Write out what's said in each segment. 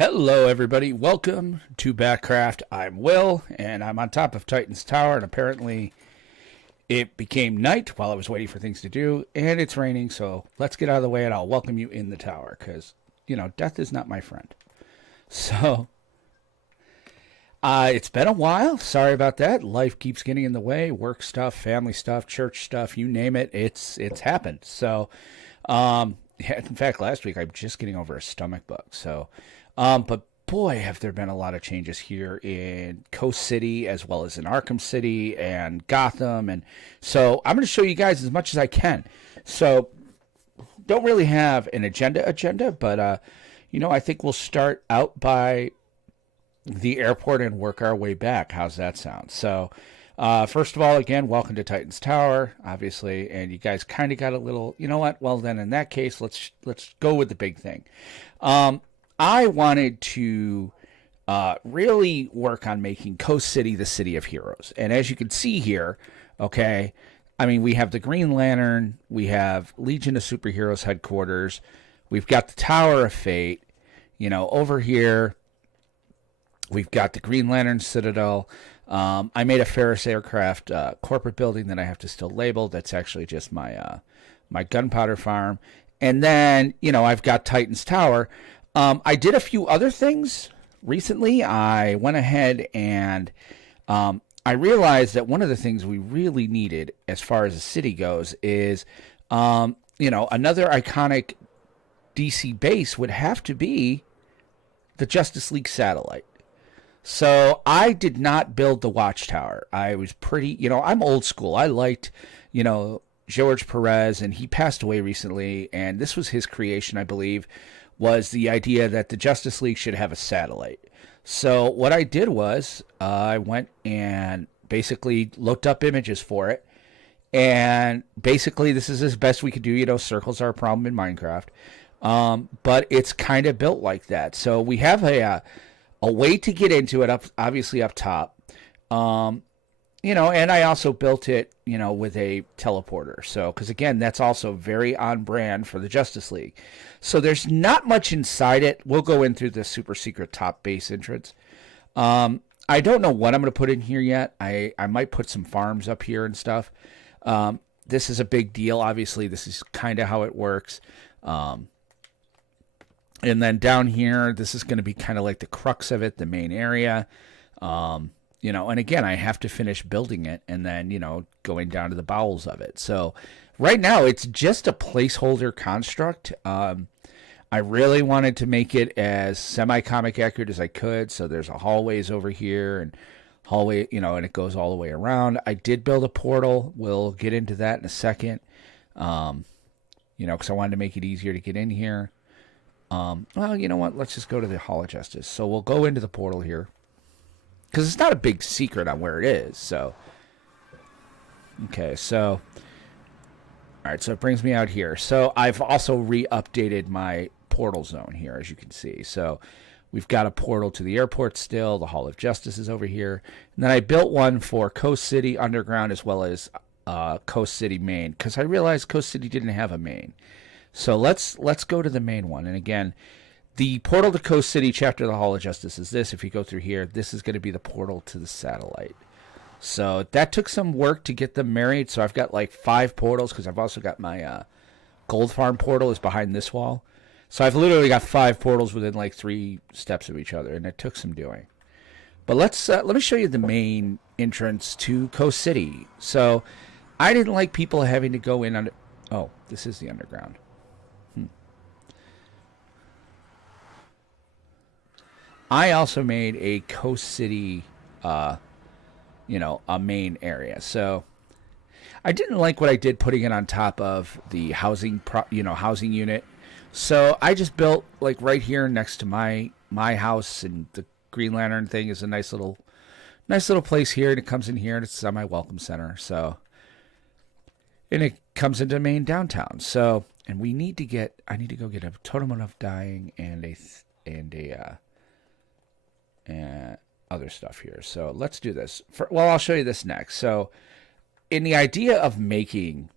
Hello, everybody. Welcome to Backcraft. I'm Will, and I'm on top of Titan's Tower, and apparently it became night while I was waiting for things to do, and it's raining, so let's get out of the way, and I'll welcome you in the tower, because, death is not my friend. So, it's been a while. Sorry about that. Life keeps getting in the way. Work stuff, family stuff, church stuff, you name it. It's happened. So, yeah, in fact, last week I'm just getting over a stomach bug, so... but boy, have there been a lot of changes here in Coast City as well as in Arkham City and Gotham. And so I'm going to show you guys as much as I can. So don't really have an agenda, but, I think we'll start out by the airport and work our way back. How's that sound? So, first of all, again, welcome to Titan's Tower, obviously, and you guys kind of got a little, you know what? Well, then in that case, let's go with the big thing. I wanted to really work on making Coast City the city of heroes. And as you can see here, okay, I mean, we have the Green Lantern, we have Legion of Superheroes headquarters, we've got the Tower of Fate, over here, we've got the Green Lantern Citadel. I made a Ferris Aircraft corporate building that I have to still label. That's actually just my my gunpowder farm. And then, I've got Titan's Tower. I did a few other things recently. I went ahead and I realized that one of the things we really needed as far as the city goes is, another iconic DC base would have to be the Justice League satellite. So I did not build the Watchtower. I was pretty, I'm old school. I liked, George Perez, and he passed away recently, and this was his creation, I believe, was the idea that the Justice League should have a satellite. So what I did was I went and basically looked up images for it. And basically this is as best we could do. Circles are a problem in Minecraft. But it's kind of built like that. So we have a way to get into it, obviously up top. And I also built it, with a teleporter. So, because again, that's also very on brand for the Justice League. So there's not much inside it. We'll go in through the super secret top base entrance. I don't know what I'm going to put in here yet. I might put some farms up here and stuff. This is a big deal. Obviously, this is kind of how it works. And then down here, this is going to be kind of like the crux of it, the main area. And again, I have to finish building it and then, going down to the bowels of it. So right now it's just a placeholder construct. I really wanted to make it as semi-comic accurate as I could. So there's a hallways over here and hallway, and it goes all the way around. I did build a portal. We'll get into that in a second. Because I wanted to make it easier to get in here. Well, you know what? Let's just go to the Hall of Justice. So we'll go into the portal here. Because it's not a big secret on where it is, so. Okay, so. Alright, so it brings me out here. So I've also re-updated my portal zone here, as you can see. So we've got a portal to the airport still. The Hall of Justice is over here. And then I built one for Coast City Underground as well as Coast City Main. Because I realized Coast City didn't have a main. So let's go to the main one. And again, the portal to Coast City, chapter of the Hall of Justice, is this. If you go through here, this is going to be the portal to the satellite. So that took some work to get them married. So I've got like 5 portals because I've also got my gold farm portal is behind this wall. So I've literally got 5 portals within like 3 steps of each other, and it took some doing. But let me show you the main entrance to Coast City. So I didn't like people having to go in under. Oh, this is the underground. I also made a Coast City, a main area. So I didn't like what I did putting it on top of the housing unit. So I just built like right here next to my house, and the Green Lantern thing is a nice little place here, and it comes in here, and it's on my welcome center. So, and it comes into main downtown. So, and I need to go get a totem of dying and other stuff here. So let's do this. I'll show you this next. So in the idea of making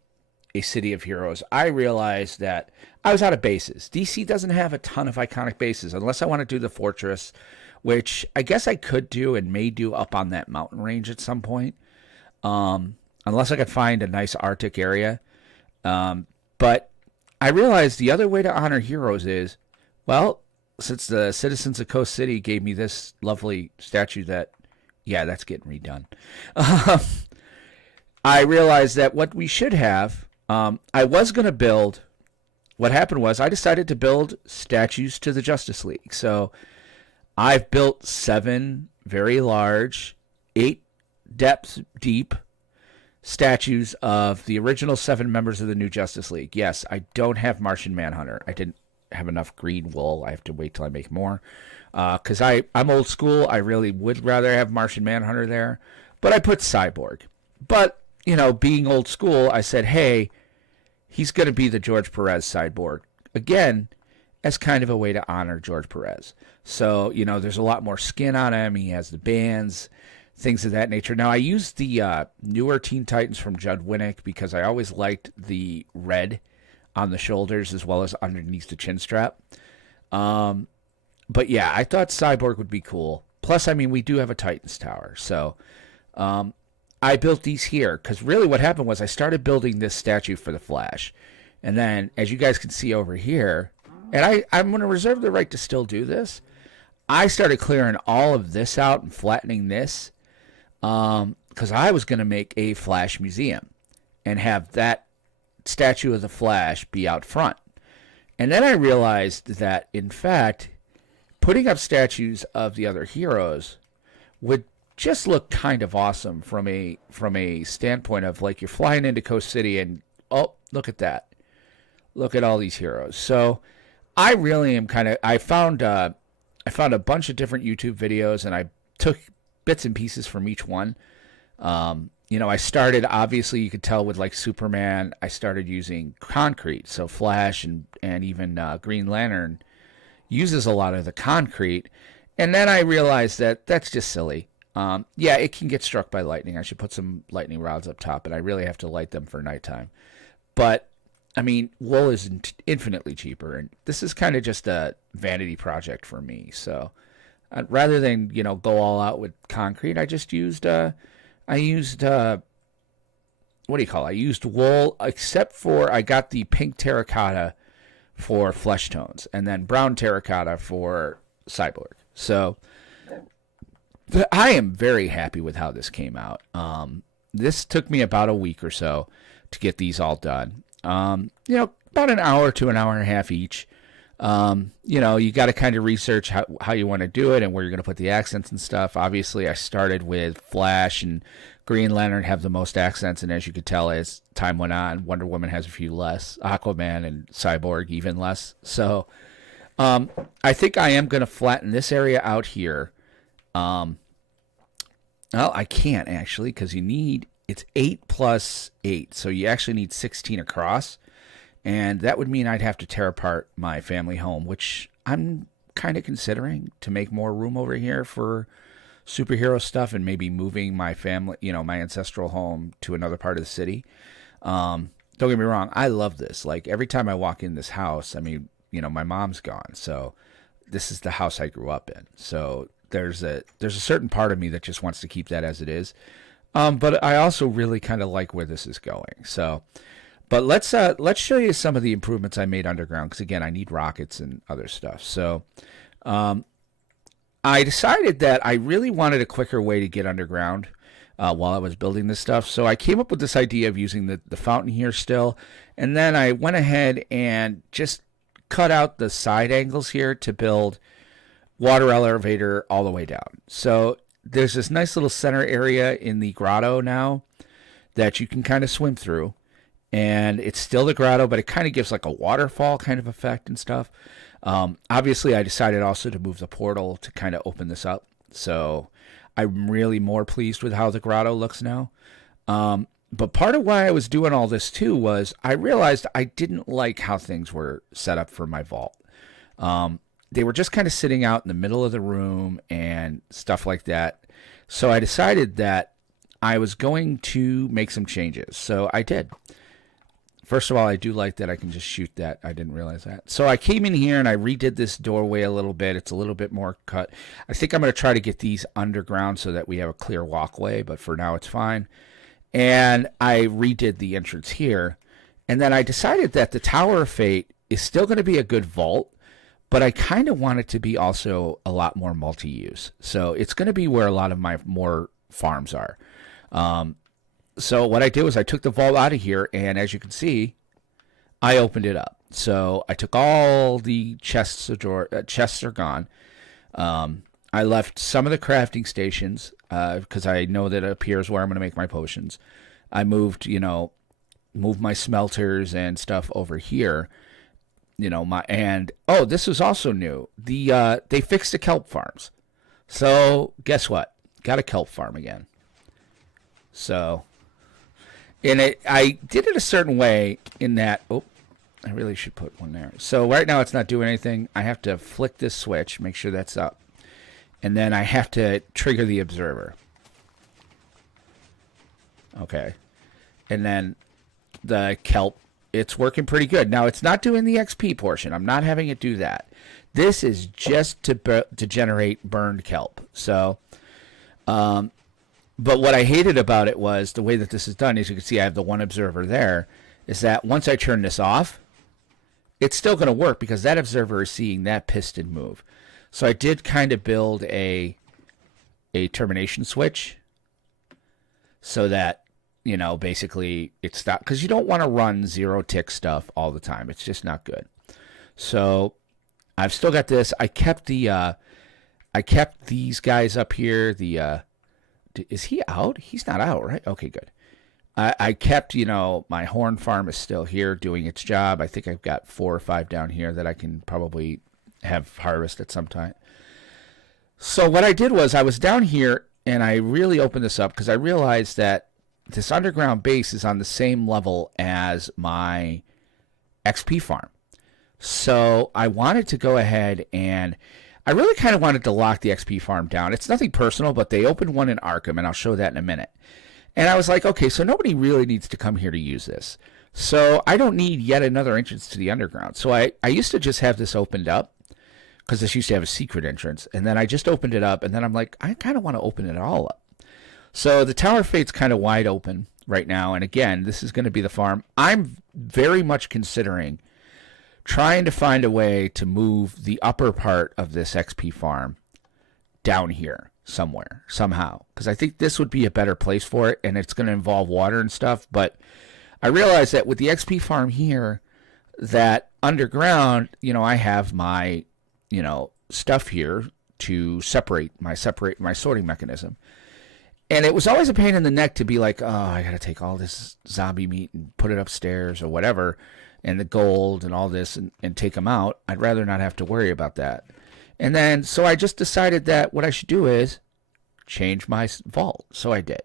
a city of heroes, I realized that I was out of bases. DC doesn't have a ton of iconic bases unless I want to do the fortress, which I guess I could do and may do up on that mountain range at some point. Unless I could find a nice Arctic area. But I realized the other way to honor heroes is, well, since the citizens of Coast City gave me this lovely statue that, yeah, that's getting redone. I realized that what we should have, I was going to build, what happened was I decided to build statues to the Justice League. So I've built 7 very large, 8 depths deep statues of the original 7 members of the new Justice League. Yes, I don't have Martian Manhunter. I didn't have enough green wool. I have to wait till I make more. Because I'm old school. I really would rather have Martian Manhunter there. But I put Cyborg. But, being old school, I said, hey, he's going to be the George Perez Cyborg. Again, as kind of a way to honor George Perez. So, there's a lot more skin on him. He has the bands, things of that nature. Now, I used the newer Teen Titans from Judd Winnick because I always liked the red on the shoulders as well as underneath the chin strap. But yeah, I thought Cyborg would be cool. Plus, we do have a Titans tower. So I built these here because really what happened was I started building this statue for the Flash. And then, as you guys can see over here, and I'm going to reserve the right to still do this, I started clearing all of this out and flattening this because I was going to make a Flash museum and have that statue of the Flash be out front. And then I realized that, in fact, putting up statues of the other heroes would just look kind of awesome from a standpoint of like you're flying into Coast City and, oh, look at that. Look at all these heroes. So I really am I found a bunch of different YouTube videos and I took bits and pieces from each one. I started, obviously, you could tell with like Superman, I started using concrete. So Flash and even Green Lantern uses a lot of the concrete. And then I realized that that's just silly. Yeah, it can get struck by lightning. I should put some lightning rods up top, and I really have to light them for nighttime. But, wool is infinitely cheaper, and this is kind of just a vanity project for me. So rather than, go all out with concrete, I just used... I used wool, except for I got the pink terracotta for flesh tones and then brown terracotta for Cyborg. So I am very happy with how this came out. This took me about a week or so to get these all done. About an hour to an hour and a half each. You got to kind of research how you want to do it and where you're going to put the accents and stuff. Obviously, I started with Flash and Green Lantern have the most accents, and as you could tell, as time went on, Wonder Woman has a few less. Aquaman and Cyborg even less. So, I think I am going to flatten this area out here. Well, I can't actually because it's 8 plus 8, so you actually need 16 across. And that would mean I'd have to tear apart my family home, which I'm kind of considering to make more room over here for superhero stuff and maybe moving my family, my ancestral home to another part of the city. Don't get me wrong. I love this. Like every time I walk in this house, my mom's gone. So this is the house I grew up in. So there's a certain part of me that just wants to keep that as it is. But I also really kind of like where this is going. So, but let's show you some of the improvements I made underground because again I need rockets and other stuff. So I decided that I really wanted a quicker way to get underground while I was building this stuff. So I came up with this idea of using the fountain here still, and then I went ahead and just cut out the side angles here to build water elevator all the way down. So there's this nice little center area in the grotto now that you can kind of swim through. And it's still the grotto, but it kind of gives like a waterfall kind of effect and stuff. Obviously, I decided also to move the portal to kind of open this up. So I'm really more pleased with how the grotto looks now. But part of why I was doing all this too was I realized I didn't like how things were set up for my vault. They were just kind of sitting out in the middle of the room and stuff like that. So I decided that I was going to make some changes. So I did. First of all, I do like that I can just shoot that. I didn't realize that. So I came in here and I redid this doorway a little bit. It's a little bit more cut. I think I'm going to try to get these underground so that we have a clear walkway, but for now it's fine. And I redid the entrance here. And then I decided that the Tower of Fate is still going to be a good vault, but I kind of want it to be also a lot more multi-use. So it's going to be where a lot of my more farms are. So what I did was I took the vault out of here, and as you can see, I opened it up. So I took all the chests are gone. I left some of the crafting stations because I know that up here is where I'm going to make my potions. I moved my smelters and stuff over here. This was also new. They fixed the kelp farms. So guess what? Got a kelp farm again. So, I did it a certain way in that. Oh, I really should put one there. So right now it's not doing anything. I have to flick this switch, make sure that's up, and then I have to trigger the observer. Okay, and then the kelp. It's working pretty good. Now, it's not doing the XP portion. I'm not having it do that. This is just to generate burned kelp. So, but what I hated about it was the way that this is done. As you can see, I have the one observer there. Is that once I turn this off, it's still going to work because that observer is seeing that piston move. So I did kind of build a termination switch so that, basically it stopped, because you don't want to run zero tick stuff all the time. It's just not good. So I've still got this. I kept these guys up here. Is he out? He's not out, right? Okay, good. I kept, my horn farm is still here doing its job. I think I've got 4 or 5 down here that I can probably have harvest at some time. So what I did was I was down here and I really opened this up because I realized that this underground base is on the same level as my XP farm. So I wanted to go ahead and I really kind of wanted to lock the XP farm down. It's nothing personal, but they opened one in Arkham, and I'll show that in a minute. And I was like, okay, so nobody really needs to come here to use this. So I don't need yet another entrance to the underground. So I used to just have this opened up because this used to have a secret entrance. And then I just opened it up, and then I'm like, I kind of want to open it all up. So the Tower of Fate's kind of wide open right now. And again, this is going to be the farm. I'm very much considering trying to find a way to move the upper part of this XP farm down here somewhere, somehow. Because I think this would be a better place for it, and it's going to involve water and stuff. But I realize that with the XP farm here, that underground, I have my, stuff here to separate my sorting mechanism. And it was always a pain in the neck to be like, oh, I got to take all this zombie meat and put it upstairs or whatever, and the gold and all this and take them out. I'd rather not have to worry about that. And then, so I just decided that what I should do is change my vault. So I did.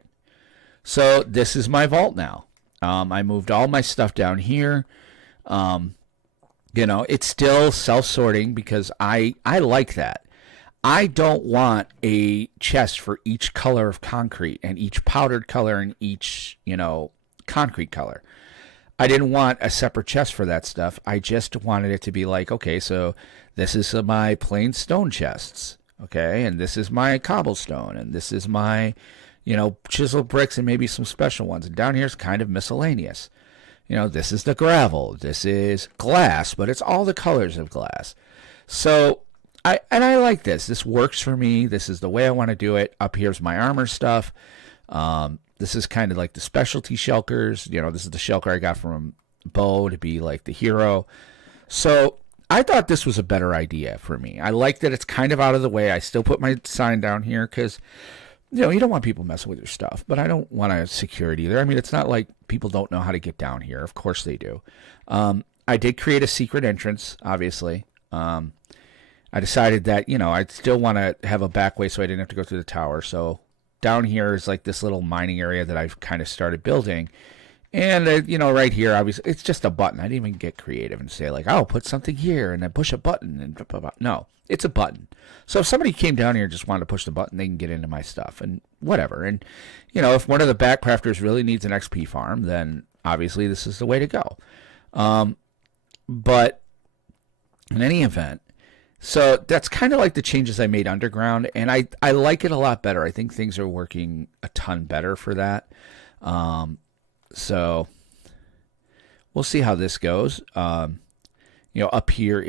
So this is my vault now. I moved all my stuff down here. It's still self-sorting because I like that. I don't want a chest for each color of concrete and each powdered color and each, concrete color. I didn't want a separate chest for that stuff. I just wanted it to be like, okay, so this is my plain stone chests, okay, and this is my cobblestone, and this is my, chiseled bricks and maybe some special ones. And down here is kind of miscellaneous. This is the gravel. This is glass, but it's all the colors of glass. So I like this. This works for me. This is the way I want to do it. Up here's my armor stuff. This is kind of like the specialty shulkers. This is the shulker I got from Bo to be like the hero. So I thought this was a better idea for me. I like that it's kind of out of the way. I still put my sign down here because, you don't want people messing with your stuff. But I don't want to secure it either. I mean, it's not like people don't know how to get down here. Of course they do. I did create a secret entrance, obviously. I decided that, I'd still want to have a back way so I didn't have to go through the tower. So down here is like this little mining area that I've kind of started building. And, right here, obviously, it's just a button. I didn't even get creative and say, like, oh, put something here and then push a button. And blah, blah, blah. No, it's a button. So if somebody came down here and just wanted to push the button, they can get into my stuff and whatever. And, if one of the backcrafters really needs an XP farm, then obviously this is the way to go. But in any event, so that's kind of like the changes I made underground, and I like it a lot better. I think things are working a ton better for that. So we'll see how this goes. Up here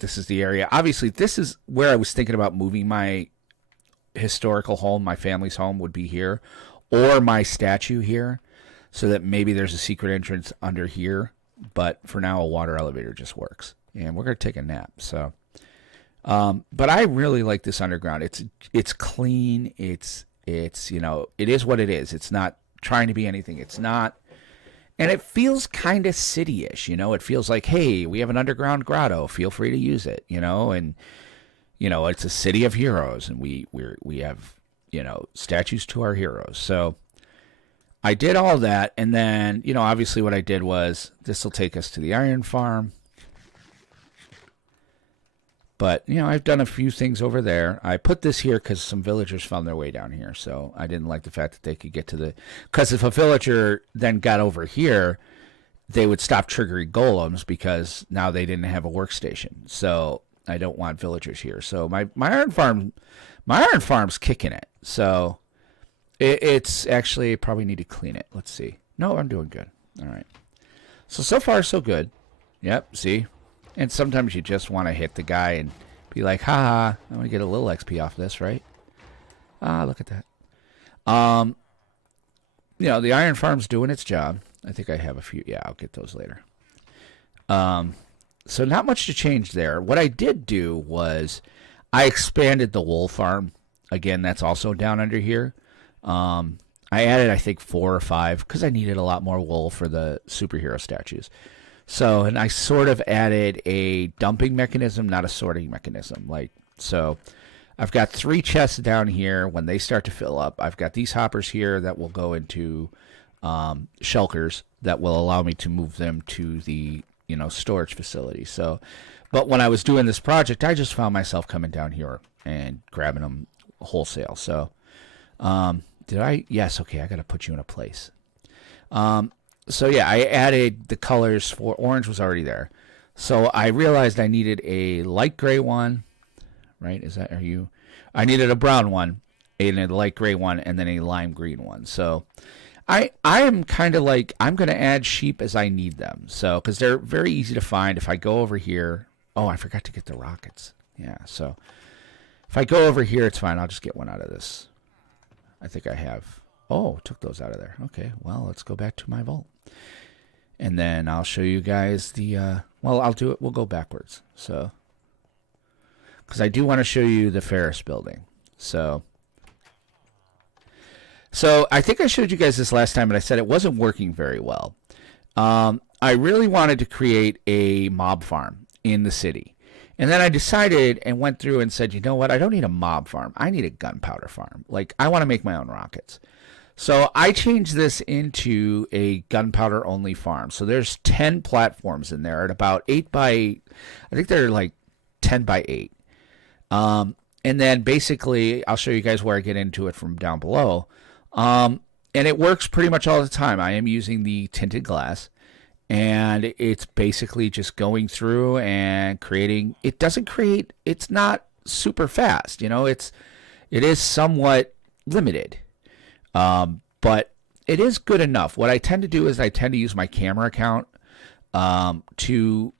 this is the area. Obviously, this is where I was thinking about moving my historical home. My family's home would be here, or my statue here, so that maybe there's a secret entrance under here. But for now, a water elevator just works. And we're going to take a nap. So, but I really like this underground. It's clean. It is what it is. It's not trying to be anything. It's not. And it feels kind of city-ish, It feels like, hey, we have an underground grotto. Feel free to use it, And, it's a city of heroes. And we have, statues to our heroes. So I did all that. And then, obviously what I did was, this will take us to the iron farm. But, I've done a few things over there. I put this here because some villagers found their way down here. So I didn't like the fact that they could get to the... Because if a villager then got over here, they would stop triggering golems because now they didn't have a workstation. So I don't want villagers here. So my iron farm's kicking it. So it's actually... Probably need to clean it. Let's see. No, I'm doing good. All right. So far, so good. Yep, see? And sometimes you just want to hit the guy and be like, ha, I want to get a little XP off this, right? Look at that. The iron farm's doing its job. I think I have a few. Yeah, I'll get those later. So not much to change there. What I did do was I expanded the wool farm. Again, that's also down under here. I added, I think, 4 or 5 because I needed a lot more wool for the superhero statues. So, and I sort of added a dumping mechanism, not a sorting mechanism. So I've got 3 chests down here. When they start to fill up, I've got these hoppers here that will go into shulkers that will allow me to move them to the, storage facility. So, but when I was doing this project, I just found myself coming down here and grabbing them wholesale. So, did I? Yes. Okay. I got to put you in a place. So yeah, I added the colors for orange was already there. So I realized I needed a light gray one, right? I needed a brown one, and a light gray one, and then a lime green one. So I am kind of like, I'm going to add sheep as I need them. So, because they're very easy to find. If I go over here, I forgot to get the rockets. Yeah, so if I go over here, it's fine. I'll just get one out of this. I think I have. Oh, took those out of there. Okay, well, let's go back to my vault. And then I'll show you guys the, I'll do it. We'll go backwards. So, because I do want to show you the Ferris building. So I think I showed you guys this last time, but I said it wasn't working very well. I really wanted to create a mob farm in the city. And then I decided and went through and said, you know what? I don't need a mob farm. I need a gunpowder farm. I want to make my own rockets. So I changed this into a gunpowder only farm. So there's 10 platforms in there at about 8 by, I think they're 10 by 8. And then basically I'll show you guys where I get into it from down below. And it works pretty much all the time. I am using the tinted glass, and it's basically just going through and creating. It's not super fast. It is somewhat limited. But it is good enough. What I tend to do is I tend to use my camera account to,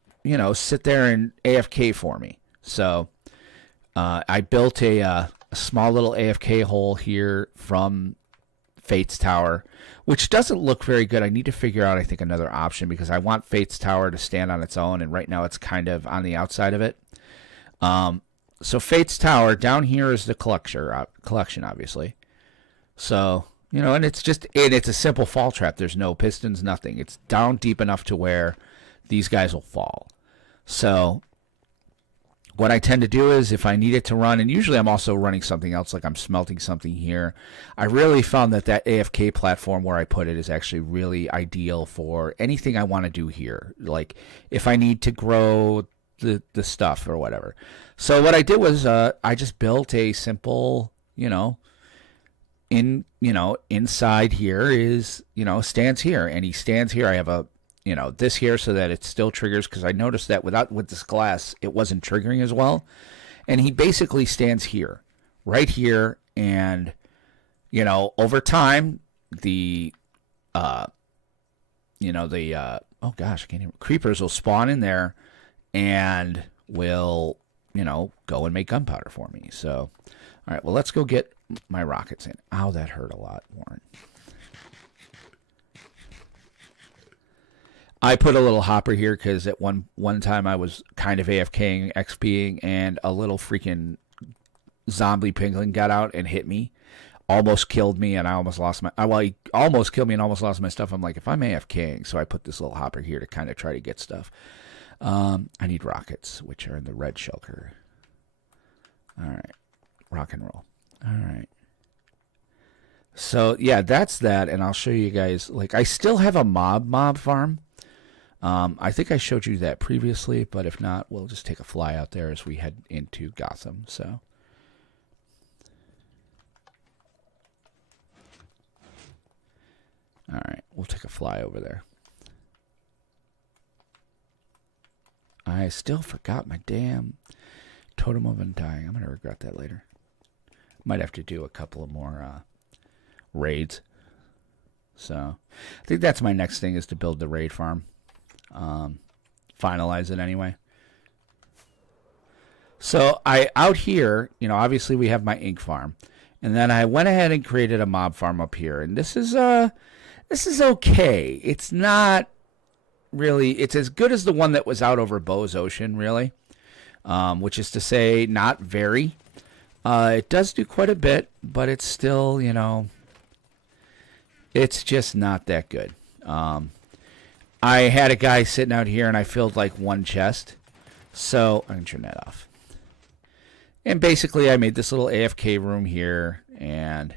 sit there and AFK for me. So I built a small little AFK hole here from Fate's Tower, which doesn't look very good. I need to figure out, I think, another option because I want Fate's Tower to stand on its own, and right now it's kind of on the outside of it. So Fate's Tower, down here is the collection, obviously. So, and it's a simple fall trap. There's no pistons, nothing. It's down deep enough to where these guys will fall. So what I tend to do is if I need it to run, and usually I'm also running something else, like I'm smelting something here. I really found that AFK platform where I put it is actually really ideal for anything I want to do here. Like if I need to grow the stuff or whatever. So what I did was I just built a simple, inside here is, stands here, and he stands here. I have a, this here so that it still triggers, because I noticed that with this glass, it wasn't triggering as well. And he basically stands here, right here, and, over time, oh gosh, I can't even, creepers will spawn in there and will, go and make gunpowder for me. So, all right, well, let's go get my rockets in. Ow, that hurt a lot, Warren. I put a little hopper here because at one time I was kind of AFKing, XPing, and a little freaking zombie penguin got out and hit me. Almost killed me, and I almost lost my... Well, he almost killed me and almost lost my stuff. I'm like, if I'm AFKing, so I put this little hopper here to kind of try to get stuff. I need rockets, which are in the red shulker. All right. Rock and roll. All right. So, yeah, that's that, and I'll show you guys... Like, I still have a mob farm. I think I showed you that previously, but if not, we'll just take a fly out there as we head into Gotham, so... All right, we'll take a fly over there. I still forgot my damn totem of undying. I'm going to regret that later. Might have to do a couple of more raids. So, I think that's my next thing, is to build the raid farm. Finalize it anyway. So, out here, obviously we have my ink farm. And then I went ahead and created a mob farm up here. And this is okay. It's not really, it's as good as the one that was out over Bose Ocean, really. Which is to say, not very. It does do quite a bit, but it's still, it's just not that good. I had a guy sitting out here, and I filled like one chest. So, I can turn that off. And basically, I made this little AFK room here, and...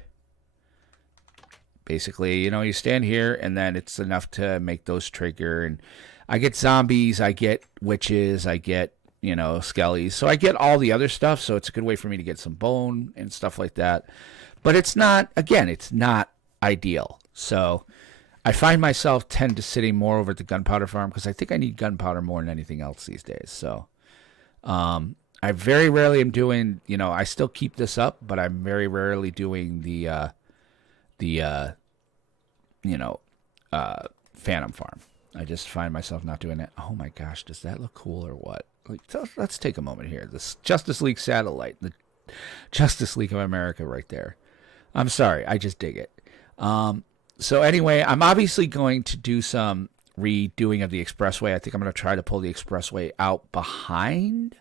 Basically, you stand here, and then it's enough to make those trigger. And I get zombies, I get witches, I get, skellies. So I get all the other stuff, so it's a good way for me to get some bone and stuff like that. But it's not, again, it's not ideal. So I find myself tend to sitting more over at the gunpowder farm, because I think I need gunpowder more than anything else these days. So I very rarely am doing, I still keep this up, but I'm very rarely doing the Phantom Farm. I just find myself not doing it. Oh my gosh, does that look cool or what? Like, let's take a moment here. This Justice League satellite, the Justice League of America right there. I'm sorry, I just dig it. So anyway, I'm obviously going to do some redoing of the expressway. I think I'm going to try to pull the expressway out behind.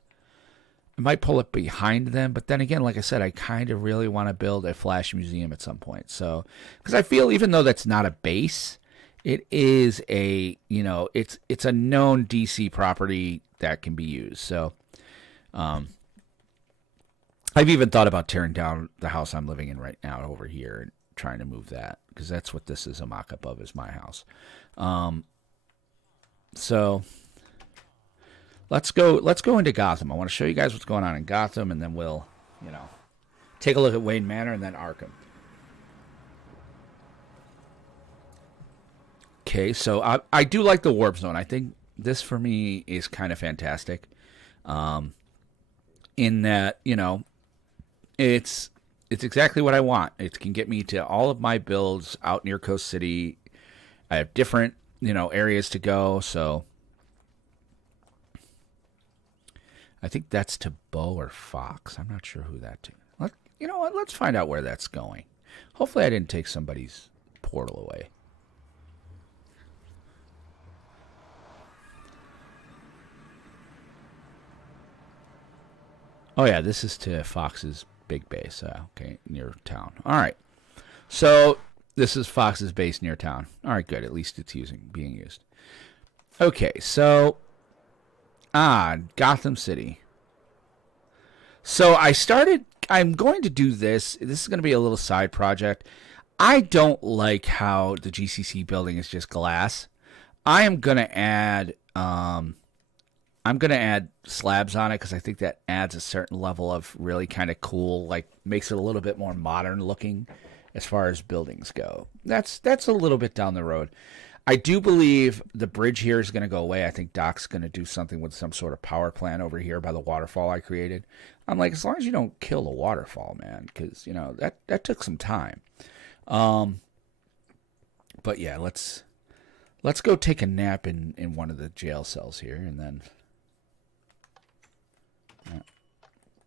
I might pull it behind them, but then again, like I said, I kind of really want to build a Flash museum at some point. So, because I feel even though that's not a base, it is a, it's a known DC property that can be used. So, I've even thought about tearing down the house I'm living in right now over here and trying to move that, because that's what this is a mock-up of, is my house. So let's go into Gotham. I want to show you guys what's going on in Gotham, and then we'll, take a look at Wayne Manor and then Arkham. Okay, so I do like the warp zone. I think this for me is kind of fantastic. In that, it's exactly what I want. It can get me to all of my builds out near Coast City. I have different, areas to go, so I think that's to Bo or Fox. I'm not sure who that to. You know what? Let's find out where that's going. Hopefully I didn't take somebody's portal away. Oh, yeah, this is to Fox's big base. Okay, near town. All right. So this is Fox's base near town. All right, good. At least it's being used. Okay, so Gotham City. So I'm going to do this. This is going to be a little side project. I don't like how the GCC building is just glass. I am going to add slabs on it, because I think that adds a certain level of really kind of cool, like makes it a little bit more modern looking as far as buildings go. That's a little bit down the road. I do believe the bridge here is going to go away. I think Doc's going to do something with some sort of power plant over here by the waterfall I created. I'm like, as long as you don't kill the waterfall, man, because, you know, that took some time. But yeah, let's go take a nap in one of the jail cells here, and then...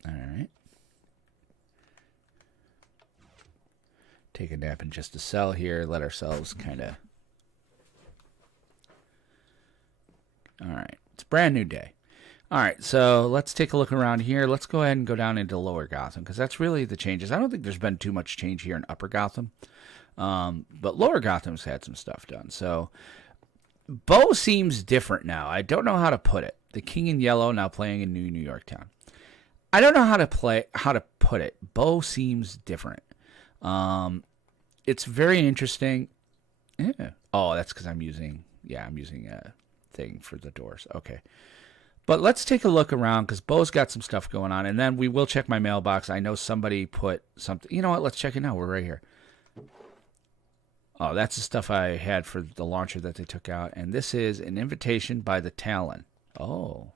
all right. Take a nap in just a cell here. Let ourselves kind of... all right. It's a brand new day. All right, so let's take a look around here. Let's go ahead and go down into Lower Gotham, because that's really the changes. I don't think there's been too much change here in Upper Gotham. But Lower Gotham's had some stuff done. So Bo seems different now. I don't know how to put it. The King in Yellow now playing in New York Town. I don't know how to put it. Bo seems different. It's very interesting. Yeah. Oh, that's because I'm using a thing for the doors. Okay. But let's take a look around, because Bo's got some stuff going on, and then we will check my mailbox. I know somebody put something. You know what? Let's check it now. We're right here. Oh, that's the stuff I had for the launcher that they took out, and this is an invitation by the Talon. Oh.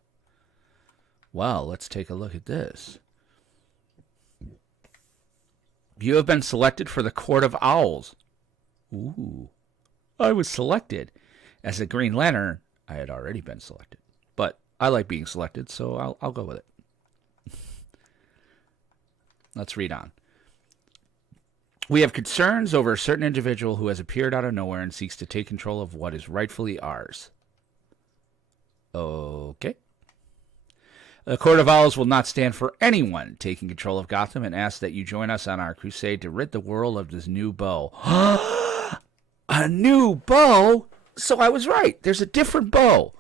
Well, let's take a look at this. You have been selected for the Court of Owls. Ooh. I was selected. As a Green Lantern, I had already been selected. But I like being selected, so I'll go with it. Let's read on. We have concerns over a certain individual who has appeared out of nowhere and seeks to take control of what is rightfully ours. Okay. The Court of Owls will not stand for anyone taking control of Gotham and ask that you join us on our crusade to rid the world of this new Bo. A new Bo? So I was right. There's a different Bo.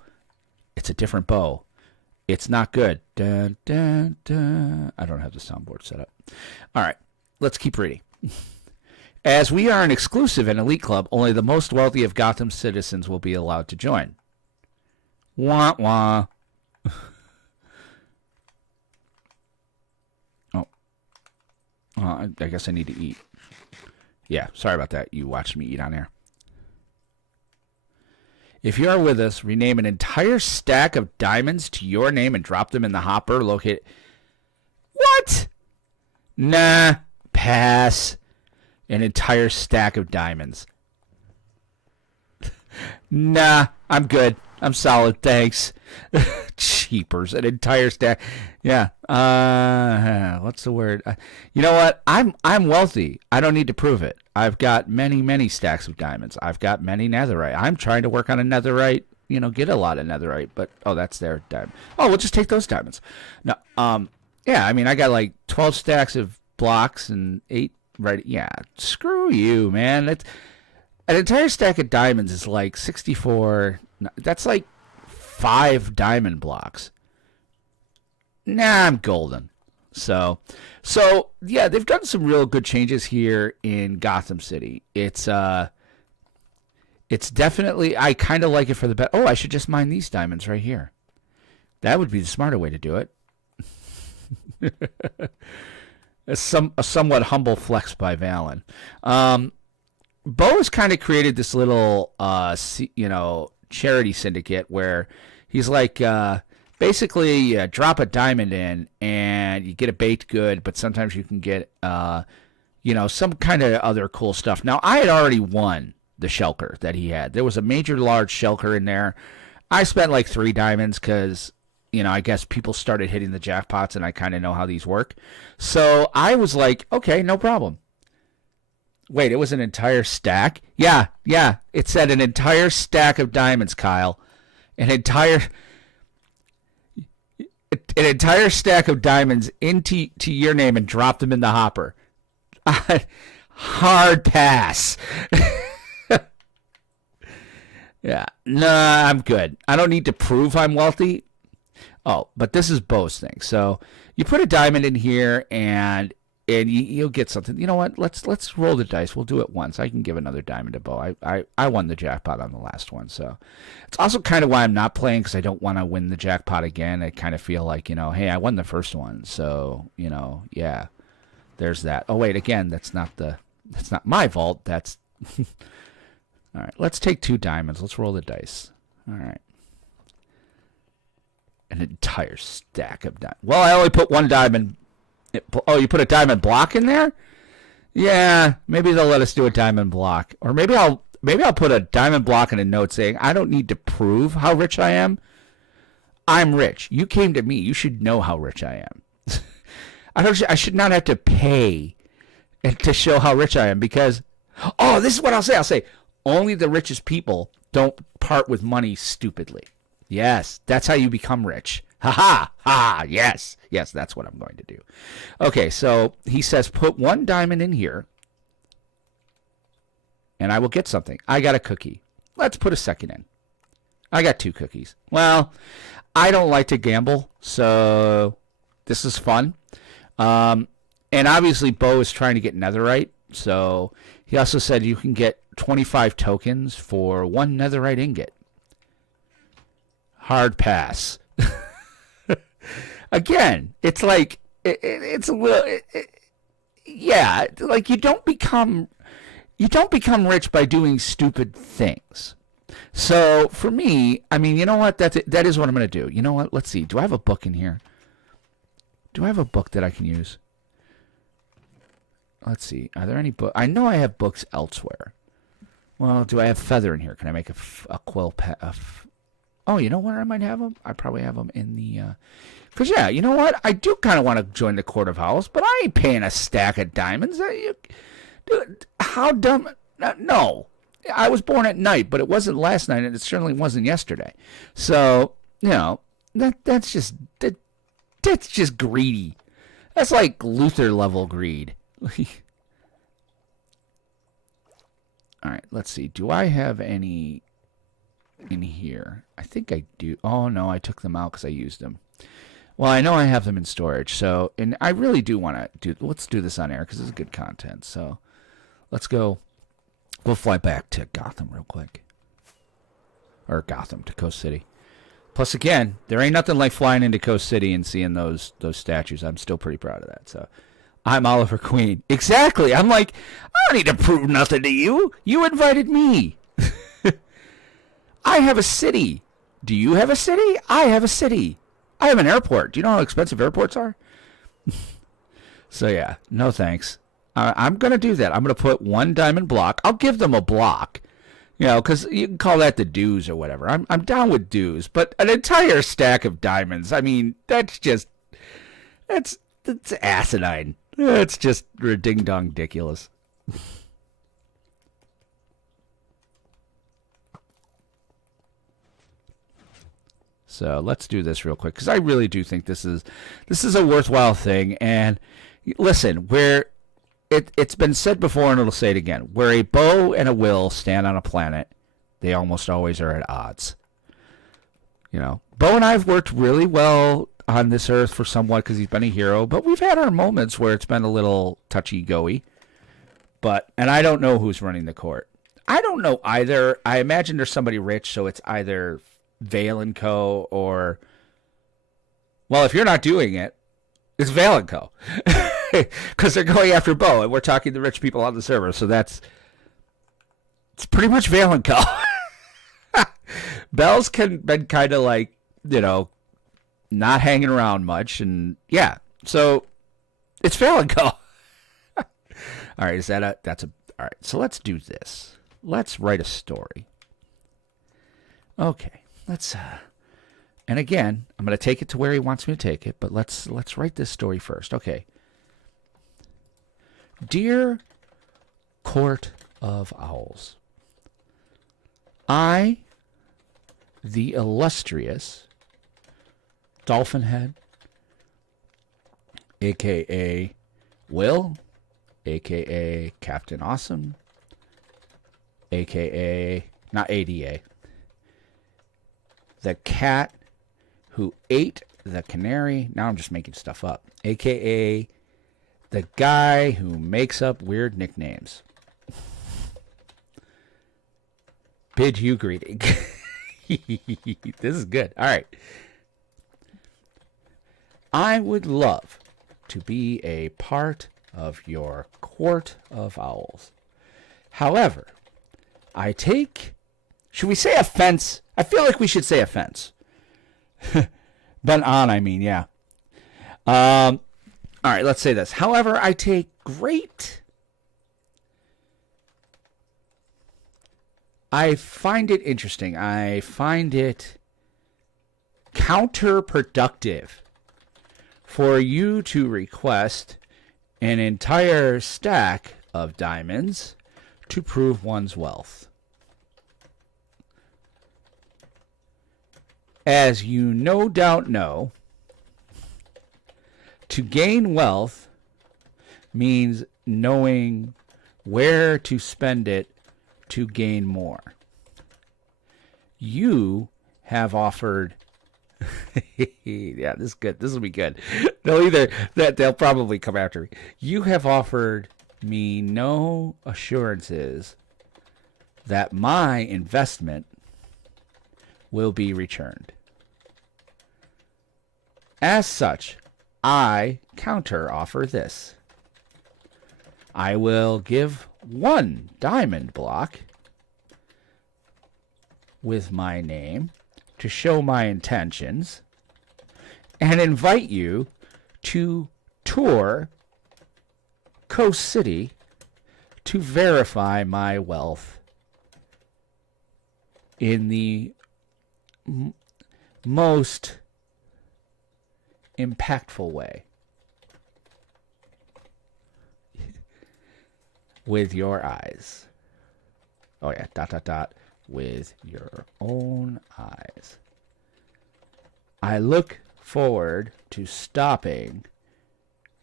It's a different Bo. It's not good. Dun, dun, dun. I don't have the soundboard set up. All right. Let's keep reading. As we are an exclusive and elite club, only the most wealthy of Gotham's citizens will be allowed to join. Wah, wah. I guess I need to eat. Yeah, sorry about that. You watched me eat on air. If you are with us, rename an entire stack of diamonds to your name and drop them in the hopper located... What? Nah, pass. An entire stack of diamonds. Nah, I'm good. I'm solid, thanks. Cheapers, an entire stack. Yeah. What's the word? You know what? I'm wealthy. I don't need to prove it. I've got many stacks of diamonds. I've got many netherite. I'm trying to work on a netherite. You know, get a lot of netherite. But that's their diamond. Oh, we'll just take those diamonds. No. Yeah. I mean, I got like 12 stacks of blocks and 8. Right? Yeah. Screw you, man. That's an entire stack of diamonds is like 64. That's like 5 diamond blocks. Nah, I'm golden. So yeah, they've done some real good changes here in Gotham City. It's definitely, I kind of like it for the best. Oh, I should just mine these diamonds right here. That would be the smarter way to do it. A somewhat humble flex by Valen. Bo has kind of created this little, charity syndicate where he's like, basically drop a diamond in and you get a baked good, but sometimes you can get, some kind of other cool stuff. Now, I had already won the shulker that he had. There was a major large shulker in there. I spent like 3 diamonds because, I guess people started hitting the jackpots and I kind of know how these work. So I was like, okay, no problem. Wait, it was an entire stack? Yeah. It said an entire stack of diamonds, Kyle. An entire stack of diamonds into your name and dropped them in the hopper. Hard pass. Yeah. Nah, I'm good. I don't need to prove I'm wealthy. Oh, but this is Bo's thing. So you put a diamond in here and you'll get something. You know what? Let's roll the dice. We'll do it once. I can give another diamond to Bo. I won the jackpot on the last one. So it's also kind of why I'm not playing, because I don't want to win the jackpot again. I kind of feel like, hey, I won the first one. So, yeah, there's that. Oh, wait, again, that's not the That's not my vault. That's all right. Let's take 2 diamonds. Let's roll the dice. All right. An entire stack of diamonds. Well, I only put 1 diamond. Oh, you put a diamond block in there? Yeah, maybe they'll let us do a diamond block, or maybe I'll put a diamond block and a note saying I don't need to prove how rich I am. I'm rich. You came to me. You should know how rich I am. I should not have to pay to show how rich I am because, oh, this is what I'll say. I'll say only the richest people don't part with money stupidly. Yes, that's how you become rich. Ha ha ha. Yes, that's what I'm going to do. Okay, so he says put 1 diamond in here, and I will get something. I got a cookie. Let's put a second in. I got 2 cookies. Well, I don't like to gamble, so this is fun. And obviously, Bo is trying to get netherite, so he also said you can get 25 tokens for 1 netherite ingot. Hard pass. Again, it's like it's a little, yeah. Like you don't become rich by doing stupid things. So for me, I mean, you know what? That is what I'm going to do. You know what? Let's see. Do I have a book in here? Do I have a book that I can use? Let's see. Are there any books? I know I have books elsewhere. Well, do I have feather in here? Can I make a quill pet? Oh, you know where I might have them? I probably have them in the... Because, yeah, you know what? I do kind of want to join the Court of Owls, but I ain't paying a stack of diamonds. Dude, how dumb... No. I was born at night, but it wasn't last night, and it certainly wasn't yesterday. So, you know, that's just greedy. That's like Luther-level greed. All right, let's see. Do I have any in here? I think I do. Oh, no, I took them out because I used them. Well, I know I have them in storage, so, and I really do want to let's do this on air because this is good content. So let's go. We'll fly back to Gotham real quick. Or Gotham, to Coast City. Plus, again, there ain't nothing like flying into Coast City and seeing those statues. I'm still pretty proud of that. So I'm Oliver Queen. Exactly. I'm like, I don't need to prove nothing to you. You invited me. I have a city. Do you have a city? I have a city. I have an airport. Do you know how expensive airports are? So, yeah, no thanks. I'm going to do that. I'm going to put 1 diamond block. I'll give them a block, you know, because you can call that the dues or whatever. I'm down with dues, but an entire stack of diamonds, I mean, that's asinine. It's just ding-dong ridiculous. So let's do this real quick because I really do think this is a worthwhile thing. And listen, it's been said before and it'll say it again. Where a Bo and a Will stand on a planet, they almost always are at odds. You know, Bo and I have worked really well on this earth for somewhat because he's been a hero, but we've had our moments where it's been a little touchy-goey. And I don't know who's running the court. I don't know either. I imagine there's somebody rich, so it's either Vale & Co. or, well, if you're not doing it, it's Vale & Co. Because they're going after Bo, and we're talking to rich people on the server, so it's pretty much Vale & Co. Bell's been kind of like, you know, not hanging around much, and yeah, so it's Vale & Co. All right, all right, so let's do this. Let's write a story. Okay. And again, I'm going to take it to where he wants me to take it, but let's write this story first. Okay. Dear Court of Owls, I, the illustrious Dolphin Head, a.k.a. Will, a.k.a. Captain Awesome, a.k.a. not ADA, the cat who ate the canary. Now I'm just making stuff up. A.k.a. the guy who makes up weird nicknames. Bid you greeting. This is good. All right. I would love to be a part of your court of owls. However, I take, should we say offense? I feel like we should say offense. Been on, I mean, yeah. All right, let's say this. However, I take I find it interesting. I find it counterproductive for you to request an entire stack of diamonds to prove one's wealth. As you no doubt know, to gain wealth means knowing where to spend it to gain more. You have offered yeah, this is good. This will be good. They'll probably come after me. You have offered me no assurances that my investment will be returned. As such, I counter offer this. I will give 1 diamond block with my name to show my intentions and invite you to tour Coast City to verify my wealth in the most impactful way. With your eyes. Oh yeah, ... with your own eyes. I look forward to stopping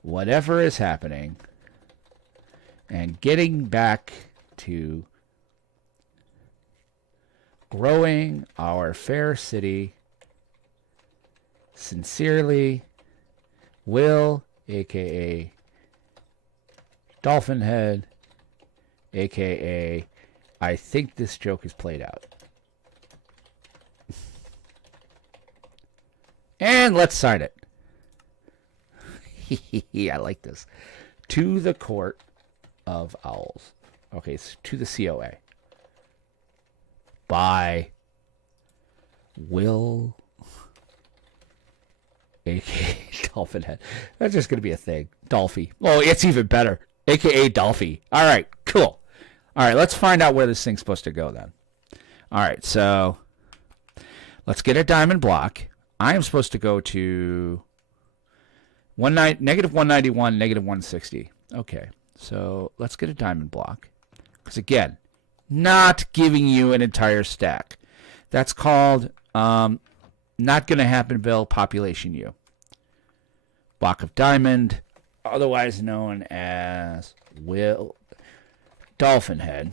whatever is happening and getting back to growing our fair city. Sincerely, Will, a.k.a. Dolphin Head, a.k.a. I think this joke is played out. And let's sign it. I like this. To the Court of Owls. Okay, so to the COA. By Will, a.k.a. Dolphin Head. That's just going to be a thing. Dolphy. Oh, it's even better. A.k.a. Dolphy. All right, cool. All right, let's find out where this thing's supposed to go then. All right, so let's get a diamond block. I am supposed to go to negative 191, negative 160. Okay, so let's get a diamond block. Because again, not giving you an entire stack. That's called not going to happen, Bill, population U. Block of diamond, otherwise known as Will Dolphin Head,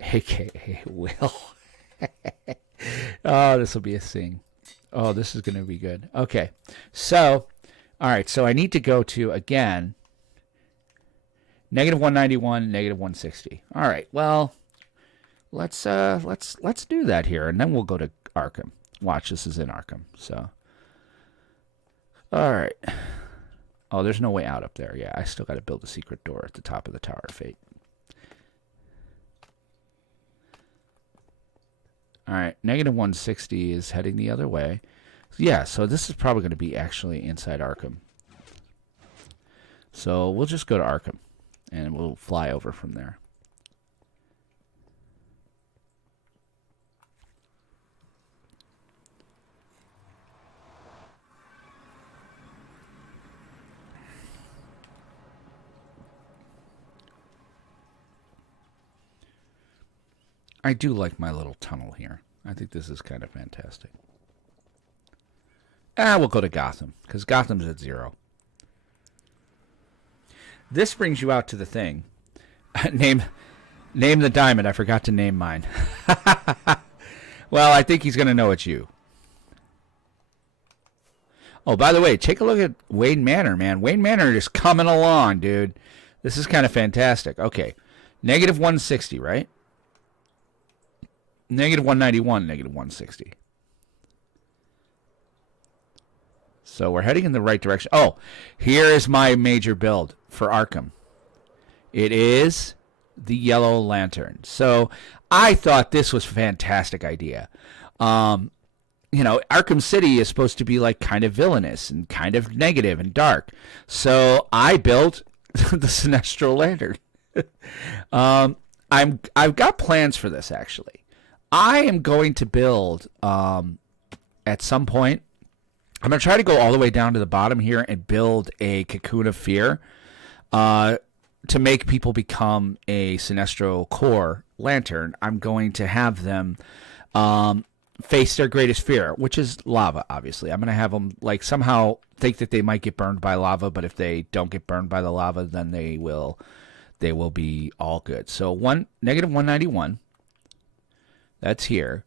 a.k.a. Will. Oh, this will be a thing. Oh, this is going to be good. Okay, so, all right, so I need to go to, again, negative 191, negative 160. All right, well, let's do that here, and then we'll go to Arkham. Watch, this is in Arkham, so. All right. Oh, there's no way out up there. Yeah, I still got to build a secret door at the top of the Tower of Fate. All right, negative 160 is heading the other way. Yeah, so this is probably going to be actually inside Arkham. So we'll just go to Arkham, and we'll fly over from there. I do like my little tunnel here. I think this is kind of fantastic. We'll go to Gotham, because Gotham's at 0. This brings you out to the thing. Name the diamond. I forgot to name mine. Well, I think he's going to know it's you. Oh, by the way, take a look at Wayne Manor, man. Wayne Manor is coming along, dude. This is kind of fantastic. Okay, negative 160, right? Negative 191, negative 160. So we're heading in the right direction. Oh, here is my major build for Arkham. It is the Yellow Lantern. So I thought this was a fantastic idea. Arkham City is supposed to be like kind of villainous and kind of negative and dark. So I built the Sinestro Lantern. I've got plans for this actually. I am going to build at some point. I'm going to try to go all the way down to the bottom here and build a Cocoon of Fear to make people become a Sinestro Corps Lantern. I'm going to have them face their greatest fear, which is lava, obviously. I'm going to have them like somehow think that they might get burned by lava, but if they don't get burned by the lava, then they will be all good. So negative 191, that's here,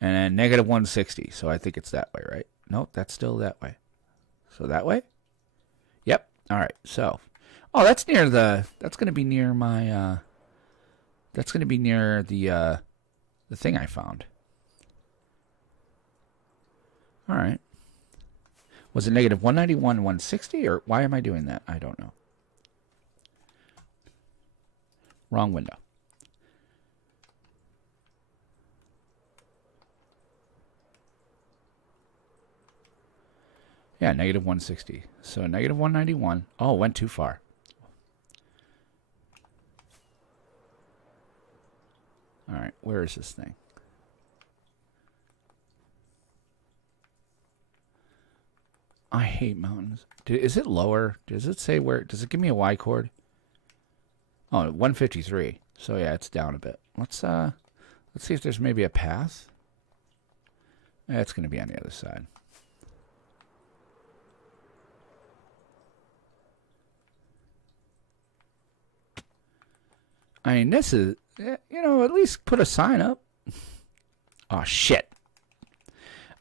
and then negative 160. So I think it's that way, right? Nope, that's still that way. So that way? Yep. All right. So, that's going to be near my, that's going to be near the thing I found. All right. Was it negative 191, 160, or why am I doing that? I don't know. Wrong window. Yeah, negative 160. So negative 191. Oh, went too far. All right, where is this thing? I hate mountains. Is it lower? Does it say where? Does it give me a Y chord? Oh, 153. So yeah, it's down a bit. Let's see if there's maybe a path. It's going to be on the other side. I mean, this is, at least put a sign up. Oh, shit.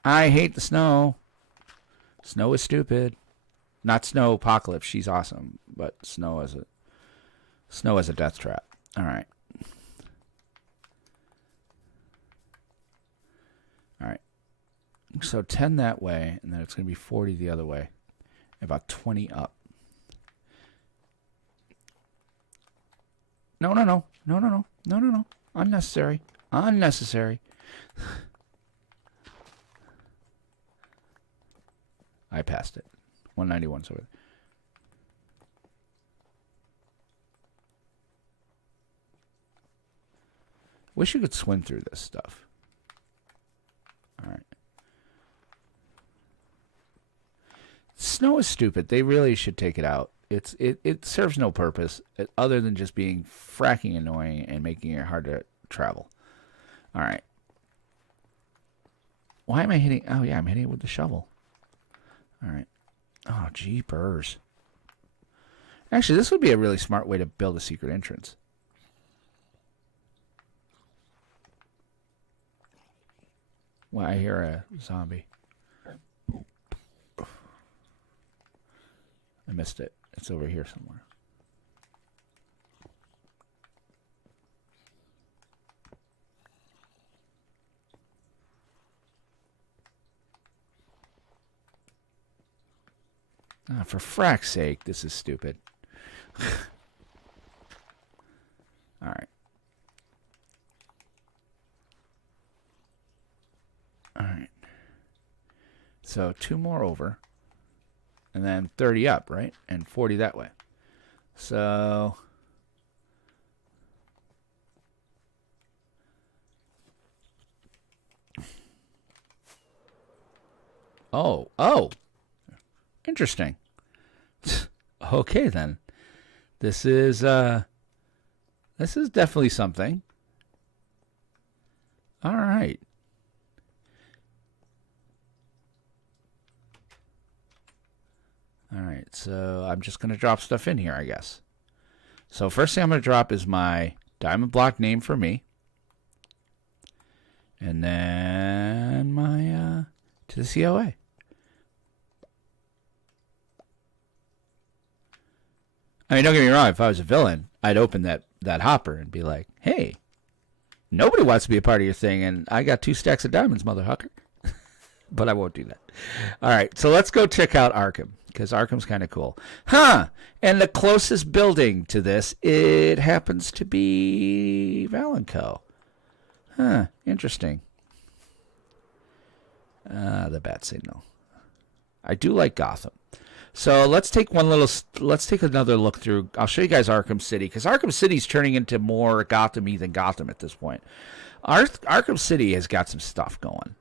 I hate the snow. Snow is stupid. Not Snow Apocalypse. She's awesome. But snow as a death trap. All right. All right. So 10 that way, and then it's going to be 40 the other way. About 20 up. No. Unnecessary. I passed it. 191's over there. Wish you could swim through this stuff. All right. Snow is stupid. They really should take it out. It serves no purpose other than just being fracking annoying and making it hard to travel. All right. Why am I hitting? Oh, yeah, I'm hitting it with the shovel. All right. Oh, jeepers. Actually, this would be a really smart way to build a secret entrance. Well, I hear a zombie. I missed it. It's over here somewhere. Ah, for frack's sake, this is stupid. All right. All right. So 2 more over. And then 30 up, right? And 40 that way. So Oh. Interesting. Okay then. This is definitely something. All right. All right, so I'm just going to drop stuff in here, I guess. So first thing I'm going to drop is my diamond block name for me. And then my, to the COA. I mean, don't get me wrong, if I was a villain, I'd open that hopper and be like, hey, nobody wants to be a part of your thing, and I got 2 stacks of diamonds, motherfucker. but I won't do that. All right, so let's go check out Arkham, because Arkham's kind of cool. Huh, and the closest building to this, it happens to be Valenco. Huh, interesting. The bat signal. I do like Gotham. So let's take another look through. I'll show you guys Arkham City, because Arkham City's turning into more Gotham-y than Gotham at this point. Arkham City has got some stuff going.